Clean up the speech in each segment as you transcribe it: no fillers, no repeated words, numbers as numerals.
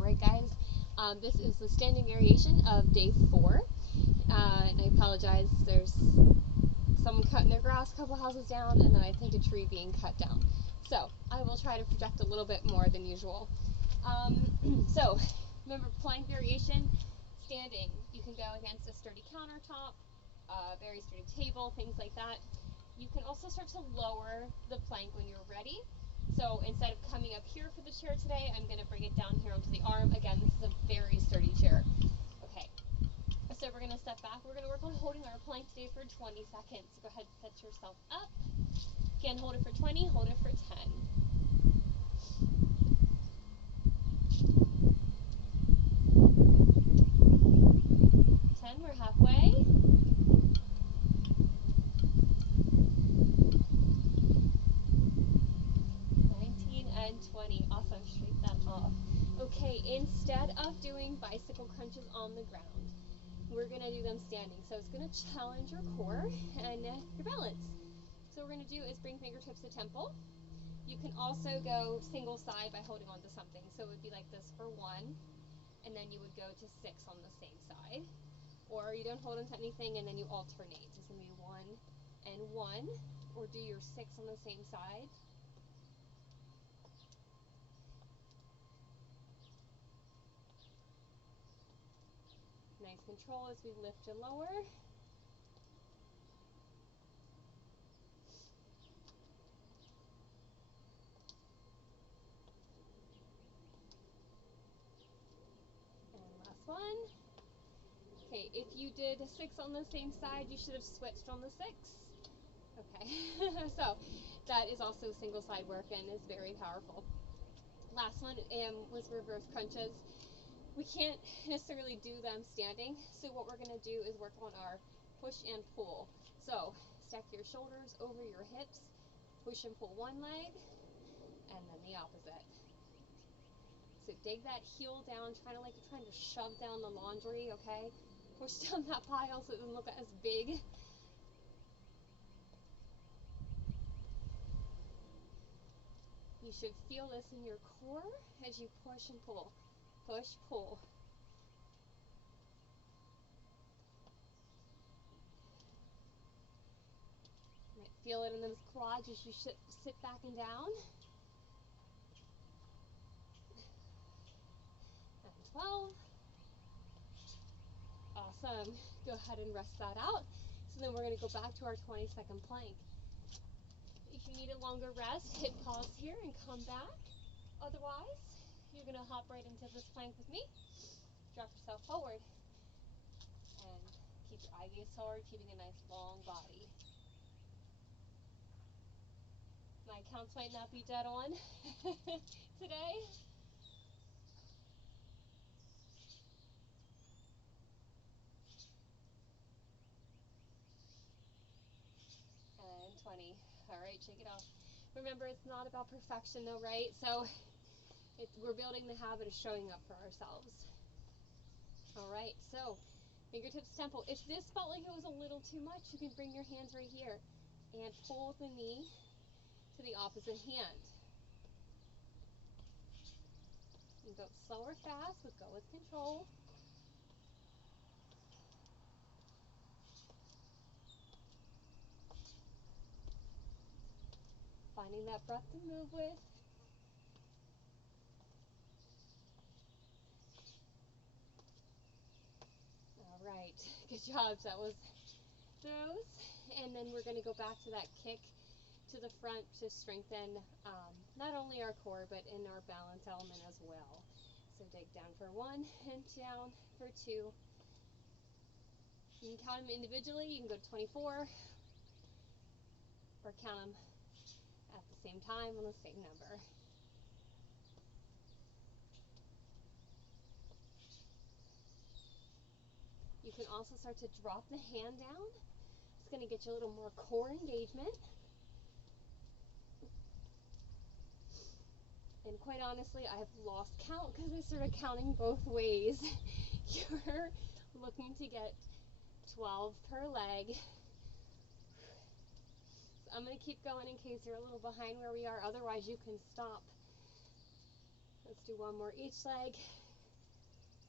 Alright guys, this is the standing variation of day 4, and I apologize, there's someone cutting their grass a couple houses down, and then I think a tree being cut down. So, I will try to project a little bit more than usual. So, remember plank variation, standing. You can go against a sturdy countertop, a very sturdy table, things like that. You can also start to lower the plank when you're ready. So instead of coming up here for the chair today, I'm going to bring it down here onto the arm. Again, this is a very sturdy chair. Okay, so we're going to step back. We're going to work on holding our plank today for 20 seconds. So go ahead and set yourself up. Again, hold it for 20, hold it for 10. 10, we're halfway. 20. Awesome, straight that off. Okay, instead of doing bicycle crunches on the ground, we're going to do them standing. So it's going to challenge your core and your balance. So what we're going to do is bring fingertips to temple. You can also go single side by holding on to something. So it would be like this for 1, and then you would go to 6 on the same side. Or you don't hold onto anything and then you alternate. So it's going to be 1 and 1, or do your 6 on the same side. Nice control as we lift and lower. And last one. Okay, if you did 6 on the same side, you should have switched on the 6. Okay, so that is also single side work and is very powerful. Last one was reverse crunches. We can't necessarily do them standing, so what we're going to do is work on our push and pull. So stack your shoulders over your hips, push and pull one leg, and then the opposite. So dig that heel down, trying to shove down the laundry, okay? Push down that pile so it doesn't look as big. You should feel this in your core as you push and pull. Push, pull. You might feel it in those quads as you sit back and down. And 12. Awesome. Go ahead and rest that out. So then we're going to go back to our 20-second plank. If you need a longer rest, hit pause here and come back. Otherwise, you're going to hop right into this plank with me. Drop yourself forward. And keep your eye gaze forward, keeping a nice long body. My counts might not be dead on today. And 20. Alright, shake it off. Remember, it's not about perfection though, right? So we're building the habit of showing up for ourselves. Alright, so fingertips temple. If this felt like it was a little too much, you can bring your hands right here and pull the knee to the opposite hand. You can go slow or fast, but go with control. Finding that breath to move with. Alright, good job. So that was those. And then we're going to go back to that kick to the front to strengthen not only our core, but in our balance element as well. So dig down for 1 and down for 2. You can count them individually. You can go to 24 or count them at the same time on the same number. You can also start to drop the hand down. It's going to get you a little more core engagement. And quite honestly, I've lost count because I started counting both ways. You're looking to get 12 per leg. So I'm going to keep going in case you're a little behind where we are. Otherwise, you can stop. Let's do one more each leg.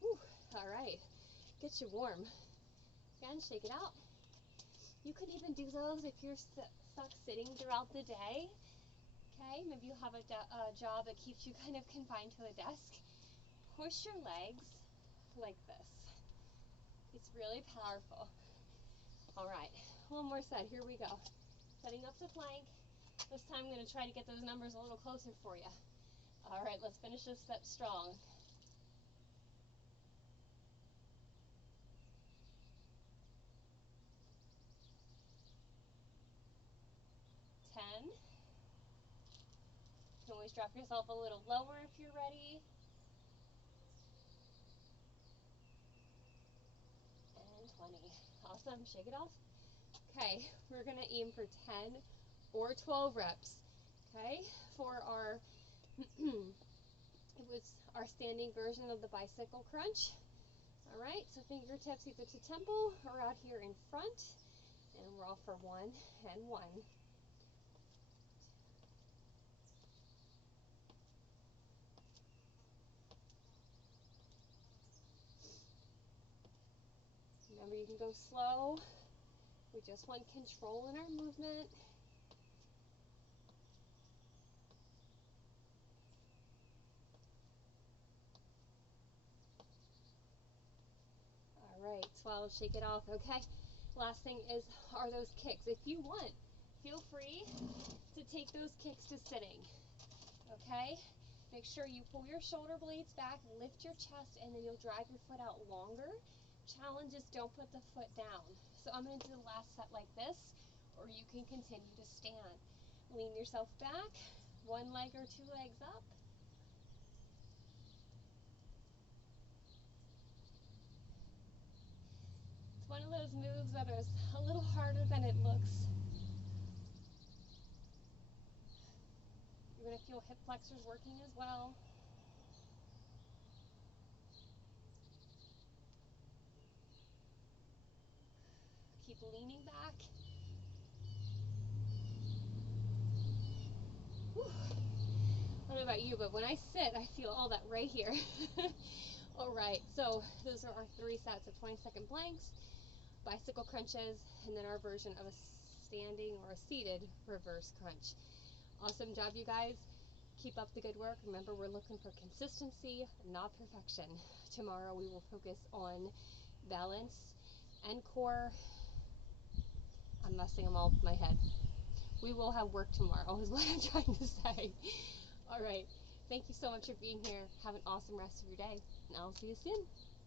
Whew. All right, get you warm. Again, shake it out. You could even do those if you're stuck sitting throughout the day. Okay, maybe you have a job that keeps you kind of confined to a desk. Push your legs like this. It's really powerful. All right, one more set. Here we go. Setting up the plank. This time I'm going to try to get those numbers a little closer for you. All right, let's finish this set strong. 10. You can always drop yourself a little lower if you're ready. And 20. Awesome. Shake it off. Okay, we're going to aim for 10 or 12 reps. Okay, for our it was our standing version of the bicycle crunch. All right, so fingertips either to temple or out here in front. And we're off for 1 and 1. Remember, you can go slow. We just want control in our movement. All right, 12, shake it off, okay? Last thing are those kicks. If you want, feel free to take those kicks to sitting, okay? Make sure you pull your shoulder blades back, lift your chest, and then you'll drive your foot out longer. Challenge is don't put the foot down. So I'm going to do the last set like this, or you can continue to stand. Lean yourself back, one leg or two legs up. It's one of those moves that is a little harder than it looks. You're going to feel hip flexors working as well. Keep leaning back. Whew. I don't know about you, but when I sit, I feel all that right here. All right, so those are our 3 sets of 20-second planks, bicycle crunches, and then our version of a standing or a seated reverse crunch. Awesome job, you guys. Keep up the good work. Remember, we're looking for consistency, not perfection. Tomorrow we will focus on balance and core. I'm messing them all up in my head. We will have work tomorrow is what I'm trying to say. All right. Thank you so much for being here. Have an awesome rest of your day, and I'll see you soon.